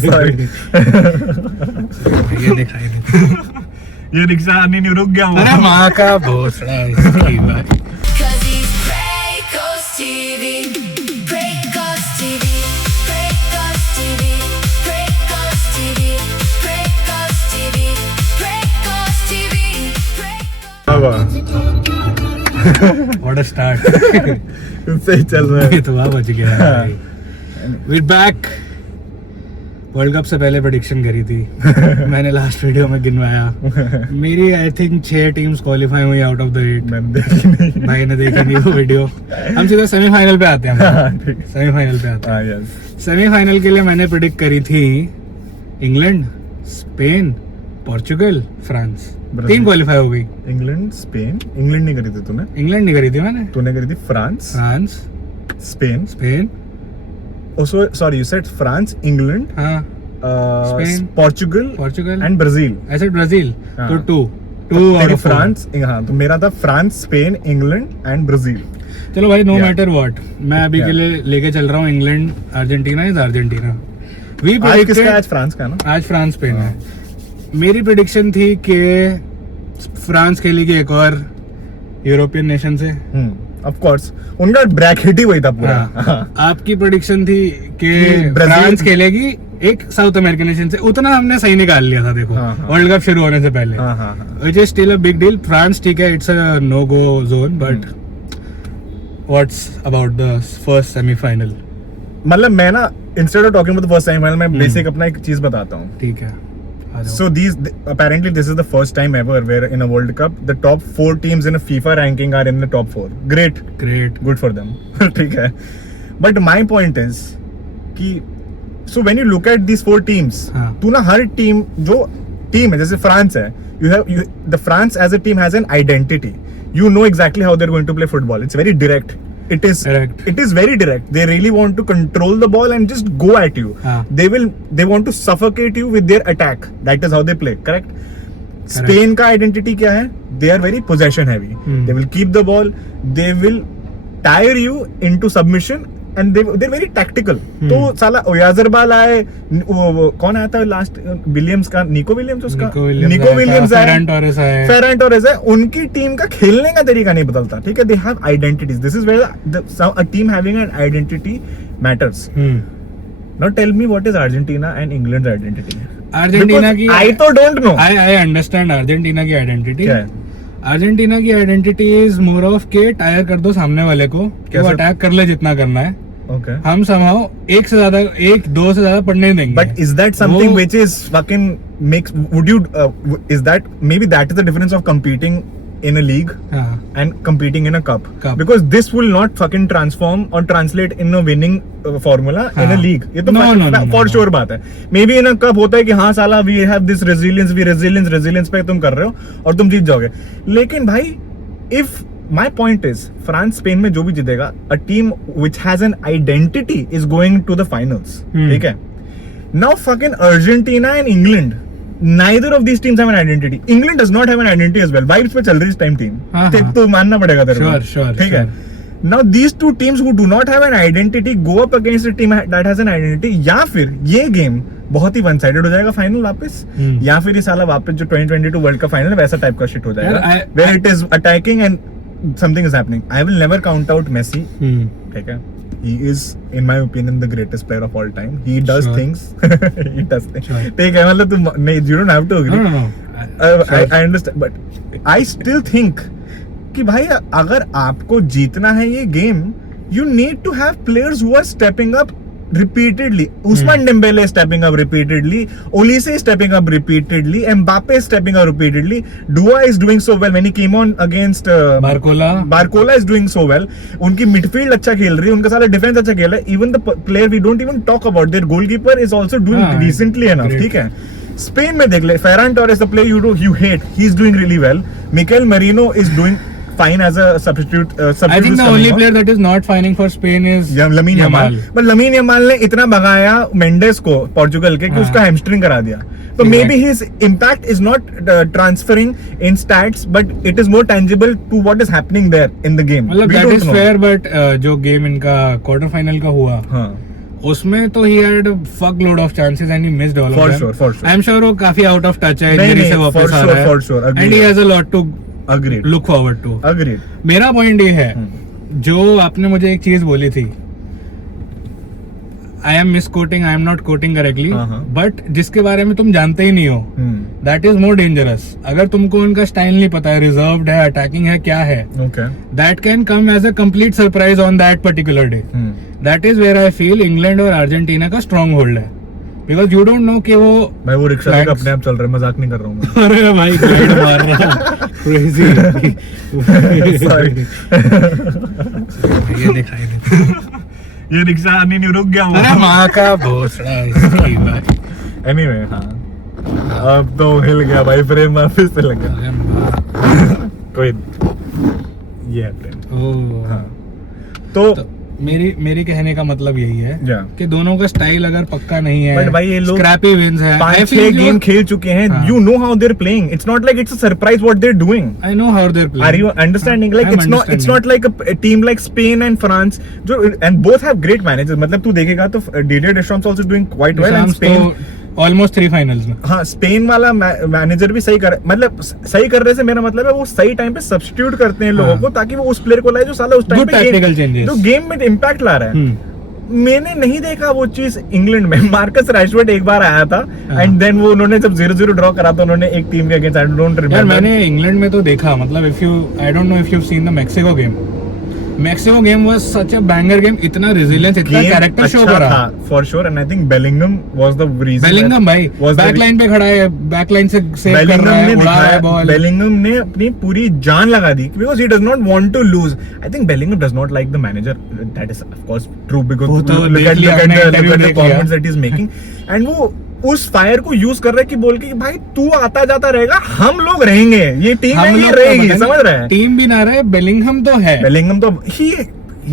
Sorry ये दिखाई दे। ये रिक्शा आने नहीं रुक गया अरे माँ का भोसड़ा इसकी भाई। Cause he's Breakos TV, Breakos TV, Breakos TV, Breakos TV, Breakos TV, Breakos TV, What a start। सही चल रहा है। ये तो वहाँ बच गया। We're back। वर्ल्ड कप से पहले प्रेडिक्शन करी थी मैंने लास्ट वीडियो में गिनवाया। मेरी आई थिंक 6 टीम्स क्वालिफाई हुई आउट ऑफ द 8। मैंने देखी नहीं। भाई ने देखी नहीं वो वीडियो। हम सीधा सेमीफाइनल पे आते हैं। सेमीफाइनल पे आते हैं। सेमीफाइनल के लिए मैंने प्रेडिक्ट करी थी England, Spain, Portugal, France. 3 qualify हो गई। England, Spain. इंग्लैंड नहीं करी थी तूने? इंग्लैंड नहीं करी थी मैंने। तूने करी थी France, France, Spain. Spain. Also, sorry, you said France, England, हाँ, Spain, Portugal, Portugal and Brazil. I said Brazil. हाँ। तो 2 तेरी out of 4। फ्रांस, हाँ, तो मेरा था France, Spain, England and Brazil. चलो भाई, नो Yeah. मैटर व्हाट, मैं अभी के लिए लेके चल रहा हूँ इंग्लैंड, अर्जेंटीना इज अर्जेंटीना। वी आज किसका? आज फ्रांस का ना? आज फ्रांस स्पेन है। मेरी प्रेडिक्शन थी कि फ्रांस खेलेगी एक और यूरोपियन नेशन से। ऑफ कोर्स उनका ब्रैकेट ही वही था पूरा। हाँ। आपकी प्रेडिक्शन थी कि ब्राजील- फ्रांस खेलेगी एक साउथ अमेरिकन नेशन से। उतना हमने सही निकाल लिया था देखो, हाँ, हाँ। वर्ल्ड कप शुरू होने से पहले। हाँ, हाँ, हाँ। Which is still a big deal. France ठीक है, it's a no go zone, but what's about the first semifinal? मतलब मैं ना, instead of talking about the first semifinal, मैं बेसिक अपना एक चीज बताता हूँ। ठीक है। So apparently this is the first time ever where in a World Cup the top 4 teams in a FIFA ranking are in the top 4. Great, good for them. ठीक है. But my point is कि so when you look at these 4 teams, हाँ. तू ना हर team जो team है, जैसे France है, the France as a team has an identity. You know exactly how they're going to play football. It's very direct. It is very direct. They really want to control the ball and just go at you. They want to suffocate you with their attack. That is how they play. Correct? Spain का identity क्या है? They are very possession heavy. They will keep the ball. They will tire you into submission and they're very tactical. तो साला ओयाजरबाल आए, कौन आया था last? Williams का, निको विलियम्स उसका, निको विलियम्स आए, फेरन टोरेस है। उनकी टीम का खेलने का तरीका नहीं बदलता। ठीक है, they have identities. This is where a team having an identity matters. Now tell me what is Argentina and England identity? Argentina की आई तो don't know. I understand Argentina की आइडेंटिटी। क्या है? अर्जेंटीना की आइडेंटिटी इज मोर ऑफ के टायर कर दो सामने वाले को, वो अटैक कर ले जितना करना है। Okay. हम somehow 1 से ज्यादा 1-2 से ज्यादा पढ़ने नहीं देंगे। But is that something which is fucking makes? Would you? Is that maybe that is the difference of competing in a league and competing in a cup? Because this will not fucking transform or translate in a winning formula in a league. ये तो for sure बात है। Maybe in a cup होता है कि हाँ साला we have this resilience पे तुम कर रहे हो और तुम जीत जाओगे। लेकिन भाई if my point is France Spain में जो भी जीतेगा, a team which has an identity is going to the finals. ठीक है? Now fucking Argentina and England, neither of these teams have an identity. England does not have an identity as well. Vibes पे चल रही है इस time team. तो मानना पड़ेगा तेरे को। Sure. ठीक है? Now these two teams who do not have an identity go up against a team that has an identity, या फिर ये गेम बहुत ही वन साइडेड हो जाएगा फाइनल वापस, या फिर ये साला वापस जो 2022 वर्ल्ड कप फाइनल है वैसा टाइप का शिट हो जाएगा, where it is attacking and something is happening. I will never count out Messi. ठीक है? He is, in my opinion, the greatest player of all time. He does things. He does things. ठीक है, मतलब तुम नहीं, you don't have to agree. No. I understand, but I still think कि भाई अगर आपको जीतना है ये game, you need to have players who are stepping up repeatedly. Usman Dembele is stepping up repeatedly. Olise is stepping up repeatedly. Mbappe is stepping up repeatedly. Dua is doing so well when he came on against Barcola is doing so well. उनकी midfield अच्छा खेल रही है, उनका सारा defense अच्छा खेल रहा है. Even the player we don't even talk about, their goalkeeper is also doing decently enough. ठीक है? स्पेन में देख ले, Ferran Torres, the player you hate, he's doing really well. Mikel Merino is doing fine as a substitute. I think the only player that is not fining for Spain is Lamine Yamal. But Lamine Yamal ने इतना भगाया Mendes को Portugal के कि उसका hamstring करा दिया. So maybe his impact is not transferring in stats, but it is more tangible to what is happening there in the game. मतलब that is fair, but जो गेम इनका क्वार्टर फाइनल का हुआ, उसमें तो he had fuck load of chances and he missed all of For them. sure, for sure. I am sure वो काफी out of touch है, नहीं, इंजरी नहीं, से वापस for आ sure, रहा for sure, है agreed. And he has a lot to agreed look forward to. Agreed. मेरा पॉइंट ये है, जो आपने मुझे एक चीज बोली थी, I am misquoting, I am not quoting correctly, हाँ। बट जिसके बारे में तुम जानते ही नहीं हो, दैट इज मोर डेंजरस। अगर तुमको उनका स्टाइल नहीं पता है, रिजर्व्ड है, अटैकिंग है, क्या है, okay. That can come as a complete surprise on that particular day. That is where I feel England और अर्जेंटीना का स्ट्रॉन्ग होल्ड है, बिकॉज यू डोंट नो कि वो भाई वो रिक्शा Flanks. अपने आप चल रहा है, मजाक नहीं कर रहा हूँ मैं। अरे भाई ग्लाइड मार रहा हूँ crazy। Sorry. ये दिखाई दे, ये रिक्शा आने नहीं रुक गया अरे वो। माँ का भोसड़ा इसकी भाई। एनीवे हाँ, अब तो हिल गया भाई, फ्रेम वापस से लग गया। अरे माँ। कोई ये है frame। ओह। हाँ तो तो मेरी कहने का मतलब यही है Yeah. कि दोनों का स्टाइल अगर पक्का नहीं है, But भाई ये लोग स्क्रैपी विंस है, I 5-6 feel गेम खेल चुके हैं, हाँ. you know how they're playing. It's not like it's a surprise what they're doing. I know how they're playing. Are you understanding? Like I'm it's not like a team like Spain and France, जो and both have great managers. मतलब तू देखेगा तो Didier Deschamps also doing quite well and Spain. Almost 3 finals में। हाँ Spain वाला manager भी सही कर, मतलब सही कर रहे से मेरा मतलब है वो सही टाइम पे सब्स्टिट्यूट करते हैं लोगों हाँ. को, ताकि वो उस प्लेयर को लाए जो साला उस टाइम Good पे tactical changes. जो गेम में इम्पैक्ट ला रहा है। मैंने नहीं देखा वो चीज इंग्लैंड में। मार्कस रैशवर्ड एक बार आया था एंड देन वो उन्होंने जब 0-0 ड्रॉ करा था उन्होंने एक टीम के अगेंस्ट, आई डोंट यार रिमेंबर। मैंने इंग्लैंड में तो देखा, मतलब if you, I don't know if you seen the Mexico game, Mexico game was such a banger game, इतना रेजिलियंस, इतना कैरेक्टर शो करा for sure, and I think Bellingham was the reason. Bellingham भाई was the back line पे खड़ा है, back line से save कर रहा है, उड़ा रहा है बॉल। बेलिंगम ने अपनी पूरी जान लगा दी because he does not want to lose. I think Bellingham does not like the manager, that is of course true because वो तो look देख at लिया, the हमने interview देख लिया। comments that he is making and वो उस fire को यूज कर रहा है कि बोल के कि भाई तू आता जाता रहेगा, हम लोग रहेंगे, ये टीम है, ये रहेगी, समझ रहा है। टीम भी ना रहे, बेलिंगम तो है, बेलिंगम तो he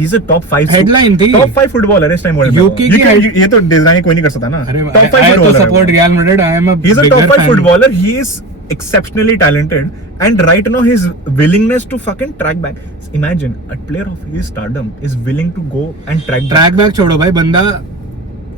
is a top 5 headline थी, टॉप 5 फुटबॉलर है इस टाइम वर्ल्ड यूके में। ये तो डिजाइन कोई नहीं कर सकता ना। अरे टॉप 5 I तो footballer support real Madrid, I am a he is a top 5 footballer. He is exceptionally talented, and right now his willingness to fucking track back. Imagine a player of his stardom is willing to go and track back. Track back छोड़ो भाई, बंदा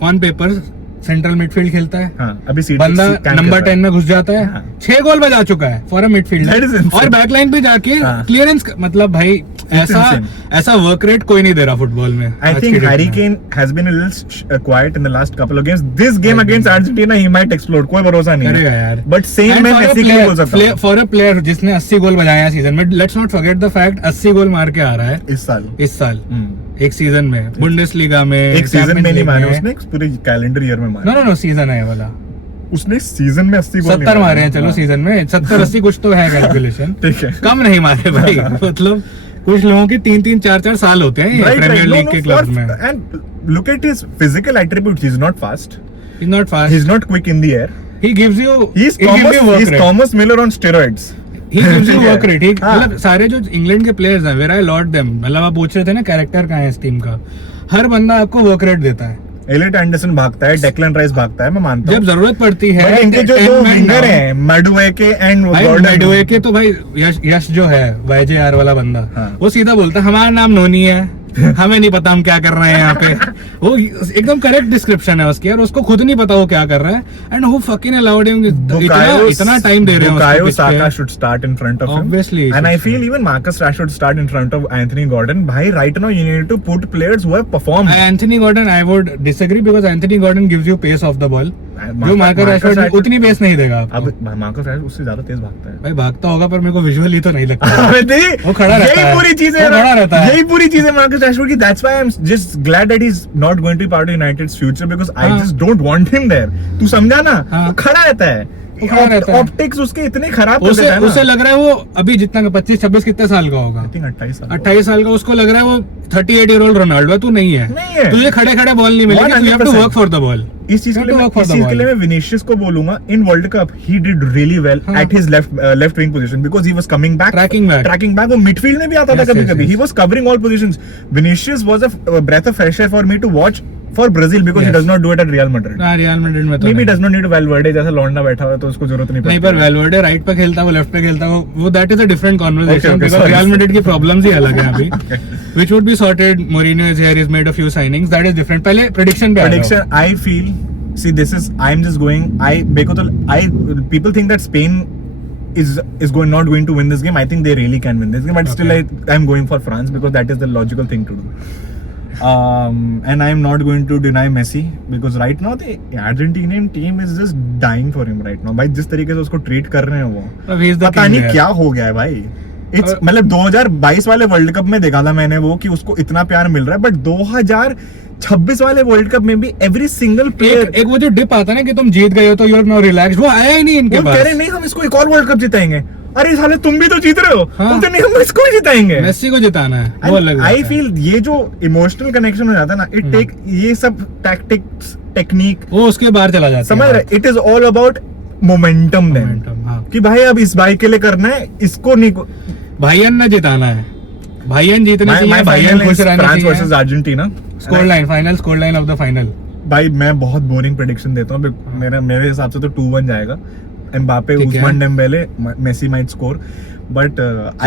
on paper central midfield खेलता है, हाँ, अभी seat बंदा number 10 में घुस जाता है, हाँ. 6 गोल बजा चुका है for a That is midfielder, insane. और बैकलाइन पे जाके हाँ. क्लियरेंस, मतलब भाई insane. ऐसा वर्क रेट कोई नहीं दे रहा फुटबॉल में। I आज की think डेट Harry में। Kane has been a little quiet in the last couple of games. This game against Argentina he might explode. कोई भरोसा नहीं करेगा है। यार। But same मैं मेसी के लिए बोल सकता हूँ। फॉर अ प्लेयर जिसने 80 गोल बजाया सीजन में, let's not forget the fact 80 गोल मार के आ रहा है इस साल। इस साल एक सीजन में, बुंडेसलीगा में, एक सीजन में नहीं Champions मारे League में। उसने, पूरे कैलेंडर ईयर में मारे। नो सीजन है ये वाला, उसने सीजन में 80 गोल 70 मारे हैं, चलो सीजन में 70-80 कुछ तो है कैलकुलेशन, ठीक है। कम नहीं मारे भाई। मतलब कुछ लोगों की 3-3, 4-4 साल होते हैं Right, premier right. League No, के no, क्लब for- में। and look at his physical attributes. He's not fast. He's not fast. He's not quick in the air. He gives you He's he gives you work He's rate. Thomas Miller on steroids. He gives you ठीक है। work rate. हाँ। मतलब सारे जो England के players हैं, where I lot them, मतलब आप पूछ रहे थे ना कैरेक्टर कहाँ है इस टीम का, हर बंदा आपको वर्क रेट देता है, एलिट एंडरसन भागता है, डेक्लन राइस भागता है, मैं मानता जब हूँ। जरूरत पड़ती है। But इनके जो 10 दो men विंगर down। हैं, मैडुएके एंड भाई गॉर्डन, मेडुएके तो भाई यश जो है YJR वाला बंदा, हाँ। वो सीधा बोलता है हमारा नाम नोनी है, हमें नहीं पता हम क्या कर रहे हैं यहाँ पे। वो एकदम करेक्ट डिस्क्रिप्शन है उसकी, और उसको खुद नहीं पता वो क्या कर रहा है, एंड वो फकिंग अलाउड हिम, इतना टाइम दे रहे हैं Bukayo उसको Saka pitch पे। should start in front of him. Obviously, And I should feel even Marcus Rashford start in front of Anthony Gordon. भाई right now you need to put players who have performed. Anthony Gordon I would disagree, because Anthony Gordon gives you pace of the ball, जो Marcus Rashford उतनी pace नहीं देगा अब आपको। Marcus Rashford उससे ज्यादा तेज भागता है। भाई भागता होगा पर मेरे को विजुअली तो नहीं लगता। अबे देख, वो खड़ा रहता यही है। पूरी चीजें वो खड़ा रहता है। यही पूरी चीजें मार्कस रैशफोर्ड की। That's why I'm just glad that he's not going to be part of United's future because I हाँ। just don't want him there. तू समझा ना? हाँ। वो खड़ा रहता है। वो खड़ा रहता है। ऑप्टिक्स उसके इतने खराब कर देता उसे है ना। उसे लग रहा है वो अभी जितना 25-26 कितने साल का होगा, I think 28 साल। 28 साल का, उसको लग रहा है वो 38 ईयर ओल्ड रोनाल्डो है। तू नहीं है, नहीं है। तुझे खड़े खड़े बॉल नहीं मिलेगी, you have to 100%. work for the ball. इस चीज के लिए मैं विनीशियस को बोलूंगा, in world cup he did really well हाँ। At his left wing position because he was coming back, Tracking back. वो मिडफील्ड में भी आता था Yes, कभी yes, कभी, yes. He was covering all positions. Vinicius was a breath of fresh air for me to watch for Brazil because he Yes. does not do it at Real Madrid. Real Madrid में तो Maybe नहीं। does not need Valverde जैसा लौंडा बैठा हुआ है तो उसको जरूरत नहीं नहीं, पड़ती पर वेलवर्डे राइट पे खेलता है, वो लेफ्ट पे खेलता है, वो that is a different Okay, conversation okay, because sorry. Real Madrid की प्रॉब्लम्स ही अलग है अभी, which would be sorted. Moreno is here, is made a few signings, that is different. पहले प्रेडिक्शन पे आ जाओ। Prediction, I feel, see this is, I'm just going, people think that Spain is not going to win this game. I think they really can win this game, but still Okay. I'm going for France because that is the logical thing to do. And I'm not going to deny Messi because right now the Argentinian team is just dying for him right now. भाई जिस तरीके से उसको treat कर रहे हैं वो, अब he is the पता king नहीं there. क्या हो गया है भाई। और- मतलब 2022 वाले वर्ल्ड कप में देखा था मैंने वो कि उसको इतना प्यार मिल रहा है, बट 2026 वाले वर्ल्ड कप में भी एवरी सिंगल प्लेयर एक वो जो डिप आता है ना कि तुम जीत गए हो तो यू आर नाउ रिलैक्स्ड, वो आया ही नहीं इनके वो कह पास। रहे नहीं हम इसको एक और वर्ल्ड कप जिताएंगे। अरे साले तुम भी तो जीत रहे हो, हाँ। तुम तो नहीं, हम इसको ही जिताएंगे। मेसी को जिताना है, वो अलग आई बात है। फील ये जो इमोशनल कनेक्शन हो जाता है ना, इट टेक ये सब टैक्टिक्स टेक्निक वो उसके बाहर चला जाता है। समझ रहे, it is all about momentum then, Momentum, हाँ। कि भाई अब इस भाई के लिए करना है, इसको नहीं। भाईयन ने जिताना है, भाईयन जीतने My चाहिए, भाईयन final खुश is रहना France versus चाहिए। Argentina. Score line, final score line of the final. भाई मैं बहुत बोरिंग प्रेडिक्शन देता हूँ, मेरे हिसाब से तो 2-1 जाएगा। एम्बापे, ठीक है। Ousmane Dembele, Messi might score, but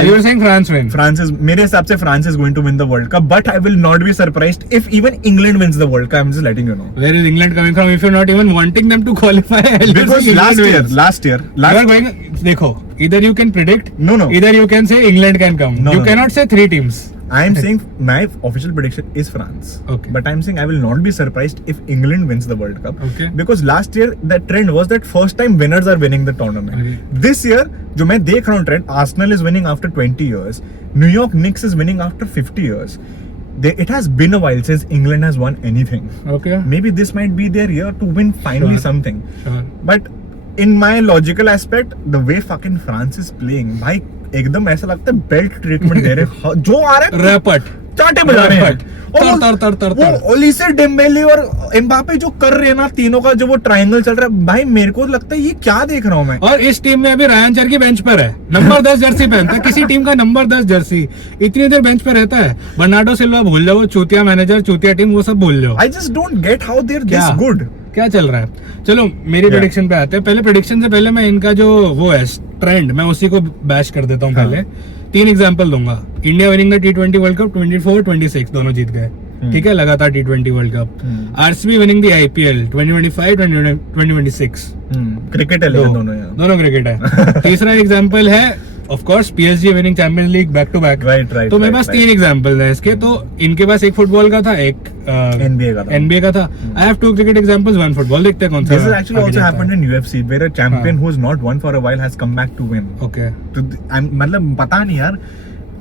you are saying France win? France is, मेरे हिसाब से France is going to win the World Cup, but I will not be surprised if even England wins the World Cup. I'm just letting you know. Where is England coming from if you're not even wanting them to qualify? Because last year, You are going, देखो, either you can predict, No. either you can say England can come. No, You no. cannot say 3 teams. I am saying my official prediction is France. Okay. But I'm saying I will not be surprised if England wins the World Cup. Okay. Because last year the trend was that first time winners are winning the tournament. Okay. This year, जो मैं देख रहा हूँ trend, Arsenal is winning after 20 years. New York Knicks is winning after 50 years. It has been a while since England has won anything. Okay. Maybe this might be their year to win finally Sure. something. Sure. But in my logical aspect, the way fucking France is playing, भाई एकदम ऐसा लगता है belt treatment दे रहे हैं। जो आ रहा है Rapid. चाटे बजा रहे हैं। तर। वो ओलिसे डेम्बेले और एम्बापे जो कर रहे हैं ना, तीनों का जो वो ट्रायंगल चल रहा है, भाई मेरे को लगता है ये क्या देख रहा हूँ मैं। और इस टीम में अभी रायन चरकी बेंच पर है, नंबर 10 जर्सी पहनता है, किसी टीम का नंबर 10 जर्सी इतनी देर बेंच पर रहता है। बर्नार्डो सिल्वा भूल जाओ, चूतिया मैनेजर, चूतिया टीम, वो सब भूल जाओ। I just don't get how they are क्या? This good. क्या चल रहा है? चलो मेरी प्रेडिक्शन पे आते हैं। पहले प्रेडिक्शन से पहले मैं इनका जो वो है ट्रेंड, मैं उसी को बैश कर देता हूँ। हाँ। पहले 3 एग्जांपल दूंगा। India winning the T20 world cup 24-26 दोनों जीत गए, ठीक है, लगातार T20 world cup. RCB winning the IPL 2025-2026, cricket है लेकिन दोनों यहाँ। दोनों क्रिकेट है। तीसरा एग्जांपल है of course PSG winning Champions League back to back. Right, तो मेरे पास 3 एग्जांपल है इसके। तो इनके पास एक फुटबॉल का था, एक NBA का था। NBA का था। I have 2 cricket examples, 1 football. देखते हैं कौन सा This has actually आगे also जाता है। happened in UFC where a champion who has not won for a while has come back to win. Okay. तो मतलब पता नहीं यार,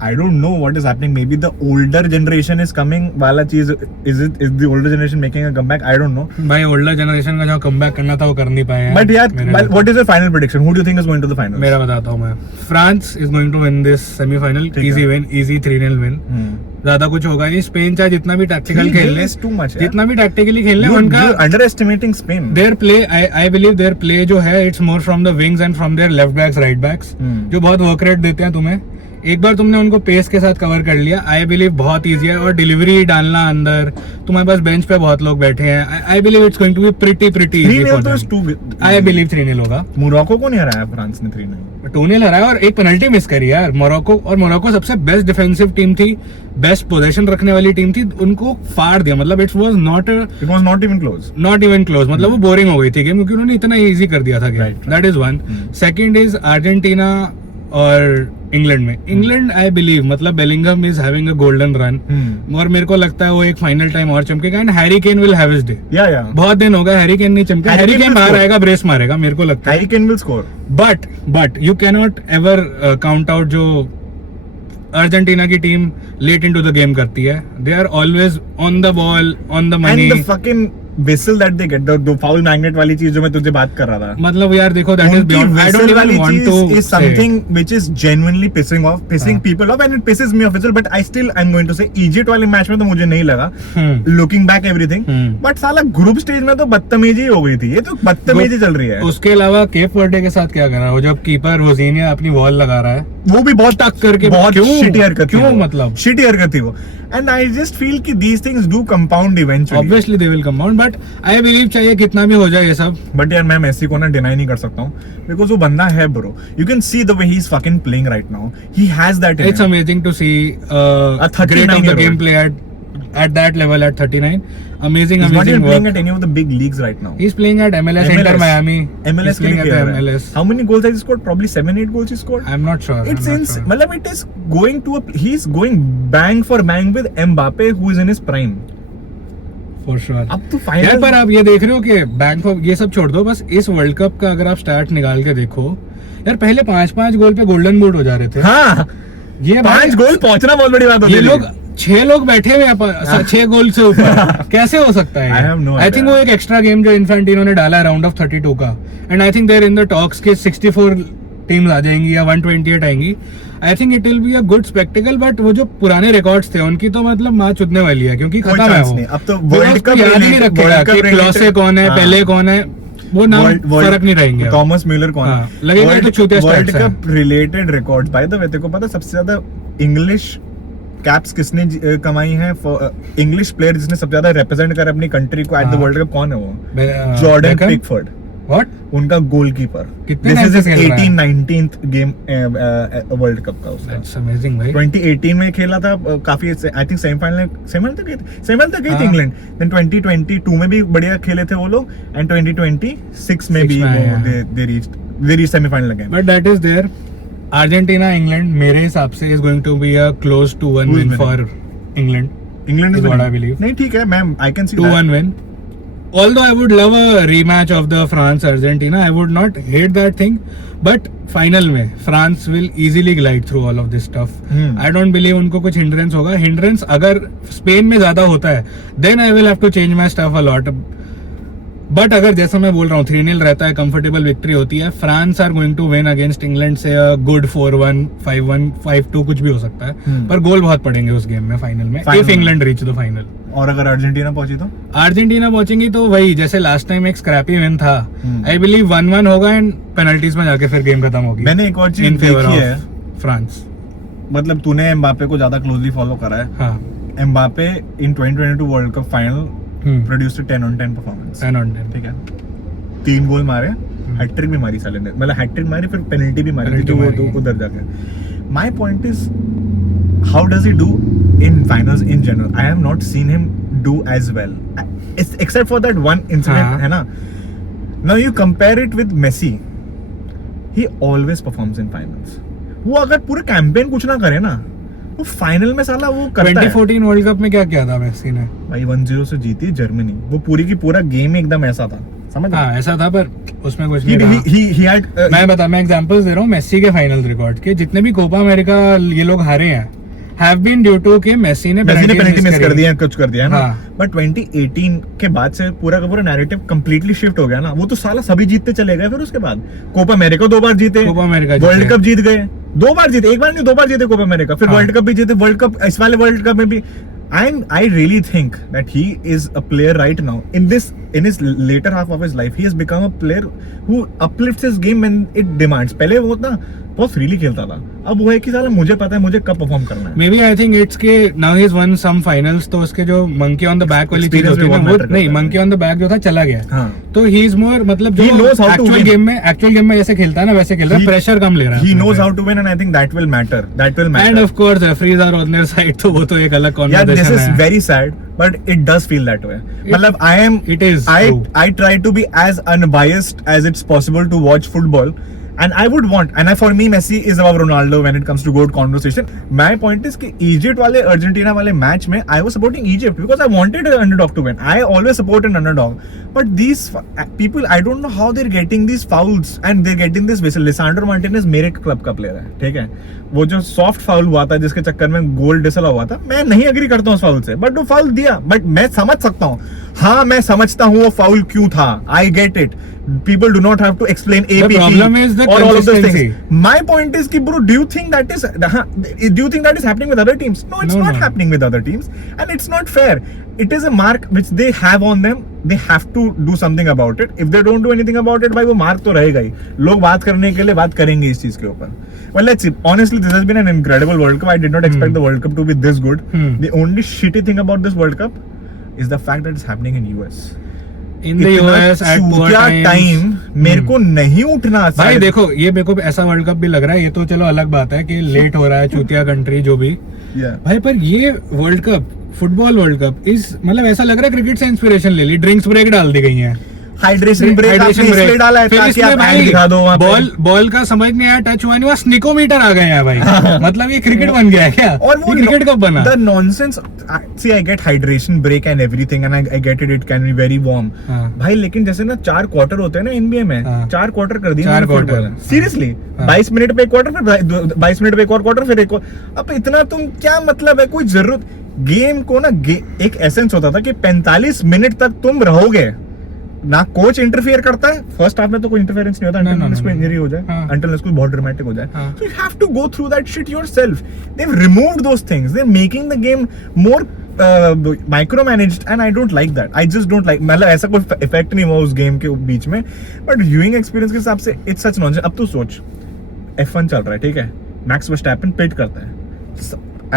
I don't know what is happening. Maybe the older generation is coming वाला चीज, is the older generation making a comeback? I don't know. भाई older generation का जो कमबैक करना था वो कर नहीं पाए हैं। But यार, मेरे- what is your final prediction? Who do you think is going to the finals? मेरा बताता हूँ मैं। France is going to win this semifinal, ठीक है। Easy win, easy 3-0 win. ज्यादा कुछ होगा नहीं। स्पेन चाहे जितना भी टैक्टिकल खेल ले, is too much. यार. जितना भी टैक्टिकली खेल ले, You're उनका underestimating Spain. Their play, I believe their play जो है it's more from the wings and from their left backs, right backs, जो बहुत वर्क रेट देते हैं तुम्हें। एक बार तुमने उनको पेस के साथ कवर कर लिया, आई बिलीव बहुत इजी है। और डिलीवरी डालना अंदर, तुम्हारे पास बेंच पे बहुत लोग बैठे हैं। I believe it's going to be pretty easy 3-0 for तो is them. too. I believe 3-0 होगा। मोरक्को को नहीं हराया फ्रांस ने 3-0। 2-0 हराया और एक पेनल्टी मिस करी यार मोरक्को। और मोरक्को सबसे बेस्ट डिफेंसिव टीम थी, बेस्ट पोजीशन रखने वाली टीम थी, उनको फाड़ दिया। मतलब it was It was not even close. Not even close. मतलब वो बोरिंग हो गई थी गेम क्योंकि उन्होंने इतना इजी कर दिया था game. Right. That is 1। Second is Argentina और इंग्लैंड में। इंग्लैंड आई बिलीव, मतलब Bellingham is having a golden run, और मेरे को लगता है वो एक फाइनल टाइम और चमकेगा। And Harry Kane will have his day. Yeah. बहुत दिन हो गए हैरी केन नहीं चमका। Harry Harry Kane Kane will बाहर score. आएगा, ब्रेस मारेगा, मेरे को लगता है। Harry Kane will score. But you cannot ever count out जो अर्जेंटीना की team let into the game करती है। They are always on the ball, on the money. And the fucking whistle that they get, the foul magnet वाली चीज जो मैं तुझे बात कर रहा था। मतलब यार देखो, दैट इज उनकी beyond, I don't whistle even वाली वांट चीज to is something which is genuinely pissing people off, and it pisses me off as well. But I'm going to say Egypt वाले मैच में तो मुझे नहीं लगा, looking back everything. But साला group stage में तो बदतमीजी हो गई थी। ये तो बदतमीजी चल रही है। उसके अलावा केप वर्डे के साथ क्या कर रहा है, वो जब कीपर रोजिनिया अपनी वॉल लगा रहा है, वो भी बहुत टक करके, बहुत क्यों? shitty हरकत थी क्यों? वो। मतलब shitty हरकत थी वो। And I just feel कि these things do compound eventually. Obviously they will come out, but I believe चाहिए कितना भी हो जाए ये सब. But यार मैं मेसी को ना डिनाई नहीं कर सकता हूँ because वो बंदा है bro. You can see the way he's fucking playing right now. He has that in It's him. amazing to see A 39 great of the year old. gameplay at that level at 39. Amazing, He's not amazing even work. playing at any of the big leagues right now. He's playing at MLS, Inter Miami. MLS He's playing के at लिए the खेल रहा है. MLS. How many goals has he scored? Probably 7-8 goals he scored. I'm not sure. It's I'm not insane. sure. मतलब it is going to he's going bang for bang with Mbappe who is in his prime. For sure. अब तो यार final पर आप ये देख रहे हो कि बैंक ऑफ ये सब छोड़ दो, बस इस वर्ल्ड कप का अगर आप स्टार्ट निकाल के देखो यार, पहले 5-5 गोल पे गोल्डन बूट हो जा रहे थे. हाँ ये 5 गोल पहुंचना बहुत बड़ी बात होती ये है. लोग 6 लोग बैठे हुए हैं 6 गोल से ऊपर. कैसे हो सकता है? I have no I think idea. वो एक एक्स्ट्रा गेम जो इन्फेंटिनो ने डाला है राउंड ऑफ 32 का, and I think there in the talks के 64 टीम्स आ जाएंगी या 128 आएंगी. I think it will be a good spectacle. बट वो जो पुराने रिकॉर्ड्स थे उनकी तो मतलब माँ चुदने वाली है, क्योंकि कोई खत्म है chance वो. नहीं. अब तो वो वर्ल्ड उसको कप याद ही नहीं रखेगा कि क्लॉसे कौन है, पहले कौन है, वो नाम फर्क नहीं रहेंगे. थॉमस म्यूलर कौन हाँ, लगेगा तो छूतिया वर्ल्ड stats है. Cup related records by the way तेरे को पता है सबसे ज्यादा इंग्लिश कैप्स किसने कमाई है? इंग्लिश प्लेयर जिसने सबसे ज्यादा रिप्रेजेंट कर अपनी कंट्री को एट द हाँ. वर्ल्ड कप कौन है वो? Jordan Pickford. व्हाट? उनका गोलकीपर. कितने दिस टाइम इज से खेल रहा है? 18-19th गेम वर्ल्ड कप का उसका. दैट्स अमेजिंग भाई. 2018 में खेला था काफी. आई थिंक सेमीफाइनल तक गई हाँ. थी इंग्लैंड. देन 2022 में भी बढ़िया खेले थे वो लोग, एंड 2026 में भी में आए हैं. They reach semifinal again. But that is there. Argentina England मेरे हिसाब से is going to be a close 2-1 Who is win winning? For England. England is what I believe. नहीं ठीक है ma'am, I can see 2-1 win. Although I would love a rematch of the France Argentina, I would not hate that thing. But final में France will easily glide through all of this stuff. I don't believe उनको कुछ hindrance होगा. Hindrance अगर Spain में ज्यादा होता है, then I will have to change my stuff a lot. But अगर जैसा मैं बोल रहा हूँ 3-0 रहता है, कंफर्टेबल विक्ट्री होती है, France are going to win against England से गुड 4-1, 5-1, 5-2 कुछ भी हो सकता है. पर गोल बहुत पड़ेंगे उस गेम में फाइनल में, if England reach the final. और अगर अर्जेंटीना पहुंची तो अर्जेंटीना पहुंचेंगी तो वही जैसे लास्ट टाइम एक स्क्रैपी विन था. आई बिलीव 1-1 होगा एंड पेनल्टीज में जाके फिर गेम खत्म होगी. मैंने एक और चीज इन फेवर देखी है. Of France. मतलब तूने एम्बापे को ज्यादा क्लोजली फॉलो करा है. हाँ. Mbappe in 2022 world cup final produced 10 on 10 performance. 10 on 10. ठीक है, 3 गोल मारे, हैट्रिक भी मारी साले ने. मतलब हैट्रिक मारी फिर पेनल्टी भी मारी Penalty जो वो मारी. दो उधर जाके. My point is how does he do in finals in general? I have not seen him do as well except for that one incident. हाँ. है ना? Now you compare it with Messi. He always performs in finals. वो अगर पूरे campaign कुछ ना करे ना, वो फाइनल में साला वो करता है. 2014 वर्ल्ड कप में क्या किया था मेसी ने? भाई 1-0 से जीती जर्मनी. वो पूरी की पूरा गेम एकदम ऐसा था, समझ? हाँ ऐसा था, पर उसमें कुछ नहीं रहा. मैं एग्जांपल्स दे रहा हूँ मेसी के फाइनल रिकॉर्ड के. जितने भी कोपा अमेरिका ये लोग हारे हैं हैव बीन ड्यू टू के मेसी ने पेनल्टी मिस कर दिया, कुछ कर दिया है ना. हाँ. बट 2018 के बाद से पूरा का पूरा नैरेटिव कंप्लीटली शिफ्ट हो गया ना. वो तो साला सभी जीतते चले गए. फिर उसके बाद कोपा अमेरिका 2 बार जीते, कोपा अमेरिका वर्ल्ड कप जीत गए, 2 बार जीते, 1 बार नहीं 2 बार जीते कोपा अमेरिका. फिर वर्ल्ड कप भी जीते. वर्ल्ड कप इस वाले वर्ल्ड कप में भी I really think that he is a player right now in his later half of his life. He has become a player who uplifts his game when it demands. पहले वो ना बहुत freely खेलता था. अब वो है कि साला मुझे पता है मुझे कब परफॉर्म करना है. Maybe I think it's Kane now he has won some finals, तो उसके जो मंकी ऑन द बैक वाली चीज Experience होती है भी ना, बहुत वो matter नहीं, करता है. मंकी ऑन द बैक जो था चला गया. हाँ. तो ही इज मोर मतलब जो He knows how to actual win. Game में जैसे खेलता है ना वैसे खेल रहा है, प्रेशर कम ले रहा है. He knows how to win and I think that will matter. End of course referees are on their side, तो वो तो एक अलग Yeah, this कॉन्वर्सेशन is है. very sad, but it does feel that way. मतलब it is true. I try to be as unbiased as it's possible to watch football. And I would want, and for me, Messi is above Ronaldo when it comes to GOAT conversation. My point is कि Egypt वाले Argentina वाले match में I was supporting Egypt because I wanted an underdog to win. I always support an underdog. But these people, I don't know how they're getting these fouls and they're getting this whistle. Lisandro Martinez मेरे club का player है, ठीक है? वो जो soft foul हुआ था जिसके चक्कर में गोल डिसला हुआ था, मैं नहीं एग्री करता हूँ उस फाउल से, बट वो फाउल दिया. बट मैं समझ सकता हूँ हाँ मैं समझता हूँ वो फाउल क्यों था, आई get it, people do not have to explain APP problem is the or all of those consistency. things. My point is ki bro, do you think that is happening with other teams? No, it's not happening with other teams, and it's not fair. It is a mark which they have on them. They have to do something about it. If they don't do anything about it, भाई वो mark तो रहेगा ही. लोग बात करने के लिए बात करेंगे इस चीज के ऊपर. Well, let's see. Honestly, this has been an incredible World Cup. I did not expect the World Cup to be this good. The only shitty thing about this World Cup is the fact that it's happening in US. In the US at poor time मेरे को नहीं उठना. भाई देखो, ये मेरे को ऐसा वर्ल्ड कप भी लग रहा है, ये तो चलो अलग बात है कि लेट हो रहा है, चूतिया कंट्री जो भी. भाई पर ये world cup, football world cup इस मतलब ऐसा लग रहा है क्रिकेट से इंस्पिरेशन ले ली, ड्रिंक्स ब्रेक डाल दी गई है. हाइड्रेशन ब्रेक इसलिए डाला है ताकि आप हैंड दिखा दो वहां पे. बॉल का समझ नहीं आया, टच हुआ नहीं, वहां स्निकोमीटर आ गए हैं भाई. मतलब ये क्रिकेट बन गया है क्या? और वो क्रिकेट कब बना? The nonsense. See I get hydration break and everything and I get it can be very warm भाई, लेकिन जैसे ना 4 क्वार्टर होते हैं ना एनबीए में, 4 क्वार्टर कर दिए फुटबॉल. सीरियसली 22 मिनट पे एक क्वार्टर, फिर 22 मिनट पे एक और क्वार्टर, फिर एक और. अब इतना तुम क्या मतलब है, कोई जरूरत. गेम को ना एक एसेंस होता था कि 45 मिनट तक तुम रहोगे ना. कोच इंटरफियर करता है फर्स्ट हाफ में, तो कोई इंटरफेरेंस नहीं होता until इसको इंजरी हो जाए, until इसको बहुत ड्रामेटिक हो जाए. So you have to go through that shit yourself. They've removed those things. They're making the game more micromanaged and I don't like that. I just don't like. मतलब ऐसा कोई effect नहीं हुआ उस गेम के बीच में, बट व्यूइंग एक्सपीरियंस के हिसाब से इट्स सच नॉनसेंस. अब तू सोच, F1 चल रहा है, ठीक है, मैक्स वर्स्टैपेन पिट करता है,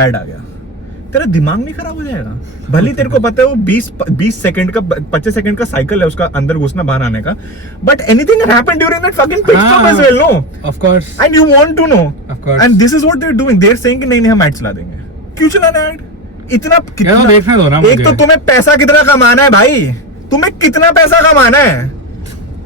ऐड आ गया, तेरा दिमाग नहीं खराब हो जाएगा? भले तेरे को पता है वो 20 सेकंड का 25 सेकंड का साइकिल है उसका अंदर घुसना बाहर आने का, but anything can happen during that fucking pit stop as well, no? Of course. And you want to know, of course. And this is what they are doing. They are saying कि नहीं हम add चला देंगे. क्यों चलाना add? इतना कितना देखने दो ना. एक तो तुम्हें पैसा कितना कमाना है भाई, तुम्हें कितना पैसा कमाना है?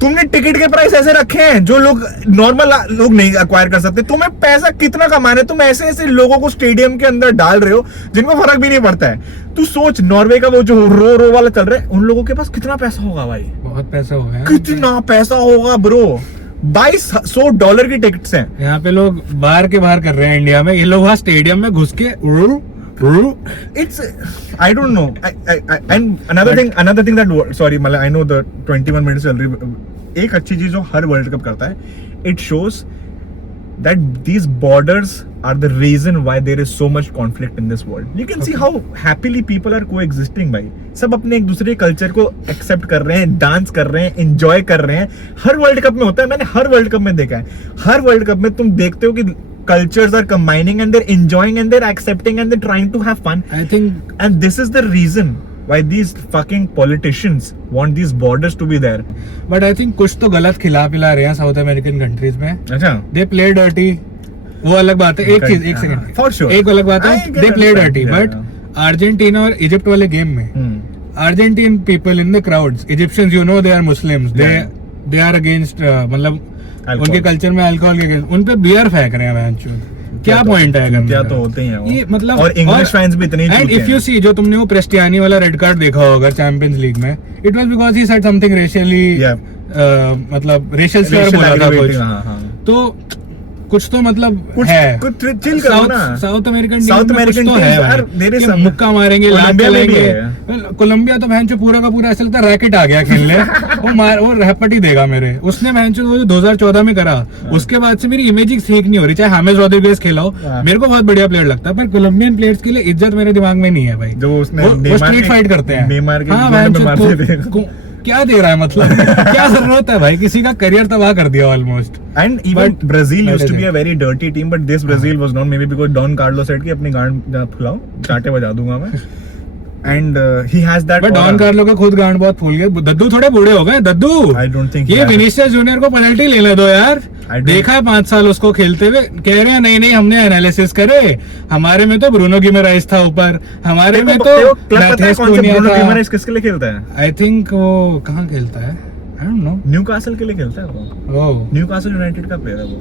तुमने टिकट के प्राइस ऐसे रखे हैं जो लोग नॉर्मल लोग नहीं अक्वायर कर सकते. तुम्हें पैसा कितना कमाना है? तुम ऐसे ऐसे लोगों को स्टेडियम के अंदर डाल रहे हो जिनको फर्क भी नहीं पड़ता है. तू सोच, नॉर्वे का वो जो रो वाला चल रहा है, उन लोगों के पास कितना पैसा होगा भाई? बहुत पैसा होगा. कितना पैसा होगा ब्रो? $2200 की टिकट्स हैं. यहाँ पे लोग बाहर के बाहर कर रहे हैं इंडिया में, ये लोग वहाँ स्टेडियम में घुस के It's I don't know. And another thing that, sorry, मतलब I know the 21 minutes चल रही. एक अच्छी चीज जो हर वर्ल्ड कप करता है, it shows that these borders are the reason why there is so much conflict in this world. You can see how happily people are coexisting भाई. सब अपने एक दूसरे कल्चर को एक्सेप्ट कर रहे हैं, डांस कर रहे हैं, एंजॉय कर रहे हैं. हर वर्ल्ड कप में होता है, मैंने हर वर्ल्ड कप में देखा है. हर वर्ल्ड कप में तुम देखते हो कि cultures are combining and they're enjoying and they're accepting and they're trying to have fun. I think, and this is the reason why these fucking politicians want these borders to be there. but I think कुछ तो गलत खिला पिला रहे हैं south American countries में. अच्छा, they play dirty, वो अलग बात है. एक चीज, एक सेकंड, for sure, एक अलग बात है, they play dirty, but Argentina और इजिप्ट वाले गेम में Argentine people in the crowds, Egyptians, you know, they are Muslims, they are against, मतलब उनके कल्चर में अल्कोहल के अगेंस्ट, उन पे बियर फेंक रहे हैं. क्या पॉइंट है? क्या तो होते हैं ये मतलब. और इंग्लिश फैंस भी इतने ही. एंड इफ यू सी, जो तुमने वो क्रिस्टियानी वाला रेड कार्ड देखा होगा चैंपियंस लीग में, it was because he said something racially, मतलब रेशियल स्लर बोला था कुछ. तो कुछ तो मतलब है. कुछ चिल करो ना. साउथ अमेरिकन टीम है, मुक्का मारेंगे, लात चलेंगे. कोलंबिया तो बहन पूरा का पूरा ऐसा लगता है रैकेट आ गया खेलने. वो रहपटी देगा मेरे. उसने बहन जो 2014 में करा, उसके बाद से मेरी इमेज ठीक नहीं हो रही. चाहे हामेस रोड्रिगेज खेला हो, मेरे को बहुत बढ़िया प्लेयर लगता है, पर कोलंबियन प्लेयर्स के लिए इज्जत मेरे दिमाग में नहीं है भाई. वो स्ट्रीट फाइट करते हैं. क्या दे रहा है मतलब? क्या जरूरत है भाई? किसी का करियर तबाह कर दिया almost. And even Brazil used to be a very dirty team, but this Brazil was not, maybe because Don Carlo said कि अपनी गांड फुलाओ, चाटे बजा दूंगा मैं. And he has that. But Don Carlo का खुद गांड बहुत फूल गया. दद्दू थोड़े बूढ़े हो गए. दद्दू, आई डोंट थिंक ये विनीसियस जूनियर को पेनल्टी लेने दो यार. देखा है 5 साल उसको खेलते हुए. कह रहे हैं नहीं हमने एनालिसिस करे, हमारे में तो ब्रूनो गिमेराइज था ऊपर, हमारे में तो किसके लिए खेलता है? आई थिंक वो कहाँ खेलता है, आई डोंट नो. न्यूकासल के लिए खेलता है वो. न्यूकासल यूनाइटेड का प्लेयर है वो.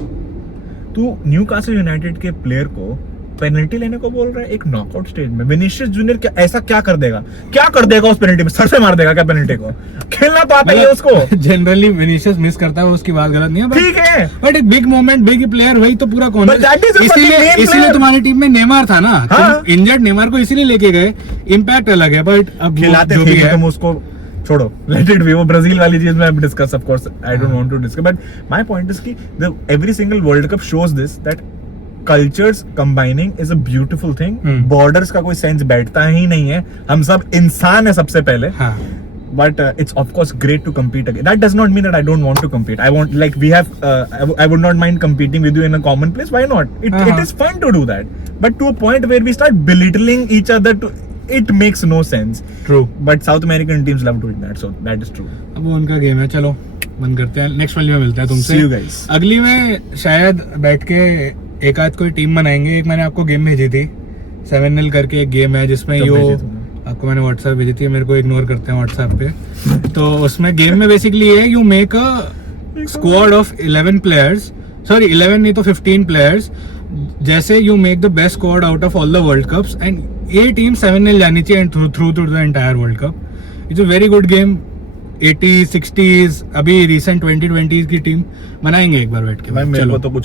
तू न्यूकासल यूनाइटेड के प्लेयर को पेनल्टी लेने को बोल रहा है एक नॉकआउट स्टेज में? विनीशियस जूनियर क्या कर देगा उस पेनल्टी में? सर से मार देगा क्या पेनल्टी को? खेलना तो आता ही है उसको. जनरली विनीशियस मिस करता है, उसकी बात गलत नहीं है, ठीक है, बट एक बिग मोमेंट, बिग प्लेयर वही तो पूरा कौन. इसीलिए तुम्हारी टीम में नेमार था ना. इंजर्ड नेमार को इसीलिए लेके गए. इम्पैक्ट अलग है, बट अब खिलाते थे तुम उसको. छोड़ो, लेट इट बी। वो ब्राजील वाली चीज में discuss, of course I don't want to discuss, but my point is कि the every single world cup shows this that cultures combining is a beautiful thing. Borders का कोई sense बैठता ही नहीं है, हम सब इंसान है सबसे पहले। हाँ But it's of course great to compete again. That does not mean that I don't want to compete. I want, like, we have. I would not mind competing with you in a common place. Why not? It is fun to do that. But to a point where we start belittling each other, it makes no sense. True. But South American teams love doing that, so that is true. अब वो उनका game है, चलो बंद करते हैं, next वाली में मिलते हैं तुमसे। See you guys. अगली में शायद बैठ के एक आध कोई टीम बनाएंगे। एक मैंने आपको गेम भेजी थी, 7-0 करके एक गेम है जिसमें कब यो भेजी तुमने? आपको मैंने व्हाट्सएप भेजी थी, मेरे को इग्नोर करते हैं व्हाट्सएप पे। तो उसमें गेम में बेसिकली ये you make a squad of 11 players, sorry 11 नहीं तो 15 प्लेयर्स, जैसे you make the best squad out of all the world cups, and ये टीम 7-0 जानी चाहिए through the entire world cup. It's a very good game. 80s 60s अभी recent 2020s की team बनाएंगे एक बार बैठ के। भाई मेरे चलो को तो कुछ